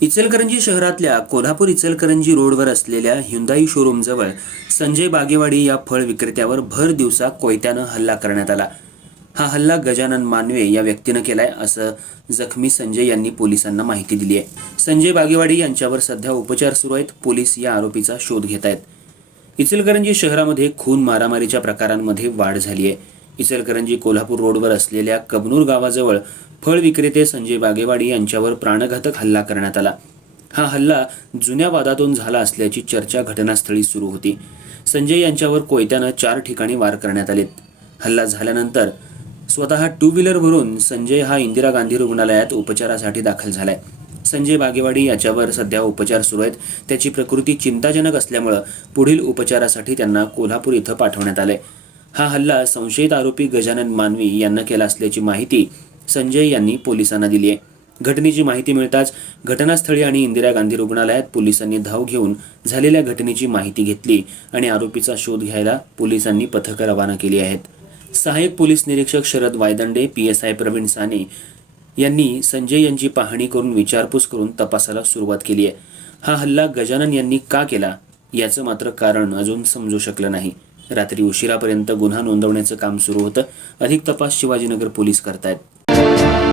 इचलकरंजी शहरातल्या कोल्हापूर इचलकरंजी रोडवर असलेल्या हिंदाई शोरूमजवळ संजय बागेवाडी या फळ विक्रेत्यावर भर दिवसा कोयत्यानं हल्ला करण्यात आला. हा हल्ला गजानन मानवे या व्यक्तीनं केलाय असं जखमी संजय यांनी पोलिसांना माहिती दिली आहे. संजय बागेवाडी यांच्यावर सध्या उपचार सुरू आहेत पोलीस या आरोपीचा शोध घेत आहेत. इचलकरंजी शहरामध्ये खून मारामारीच्या प्रकारांमध्ये वाढ झाली आहे इचलकरंजी कोल्हापूर रोडवर असलेल्या कबनूर गावाजवळ फळ विक्रेते संजय बागेवाडी यांच्यावर प्राणघातक हल्ला करण्यात आला. हा हल्ला जुन्या वादातून झाला असल्याची चर्चा घटनास्थळी सुरू होती. संजय यांच्यावर कोयत्यानं चार ठिकाणी वार करण्यात आलेत. हल्ला झाल्यानंतर स्वतः टू व्हीलरवरून संजय हा इंदिरा गांधी रुग्णालयात उपचारासाठी दाखल झालाय. संजय बागेवाडी याच्यावर सध्या उपचार सुरू आहेत. त्याची प्रकृती चिंताजनक असल्यामुळं पुढील उपचारासाठी त्यांना कोल्हापूर इथं पाठवण्यात आलंय. हा हल्ला संशयित आरोपी गजानन मानवी यांना केला असल्याची माहिती संजय यांनी पोलिसांना दिली आहे. घटनेची माहिती मिळताच घटनास्थळी आणि इंदिरा गांधी रुग्णालयात पोलिसांनी धाव घेऊन झालेल्या घटनेची माहिती घेतली आणि आरोपीचा शोध घ्यायला पोलिसांनी पथकं रवाना केली आहेत. सहाय्यक पोलीस निरीक्षक Sharad Vaydande P S I Pravin Sane यांनी संजय यांची पाहणी करून विचारपूस करून तपासाला सुरुवात केली आहे. हा हल्ला गजानन यांनी का केला? याचं मात्र कारण अजून समजू शकलं नाही. रात्री उशिरापर्यंत गुन्हा नोंदवण्याचं काम सुरू होतं. अधिक तपास शिवाजीनगर पोलीस करतायत.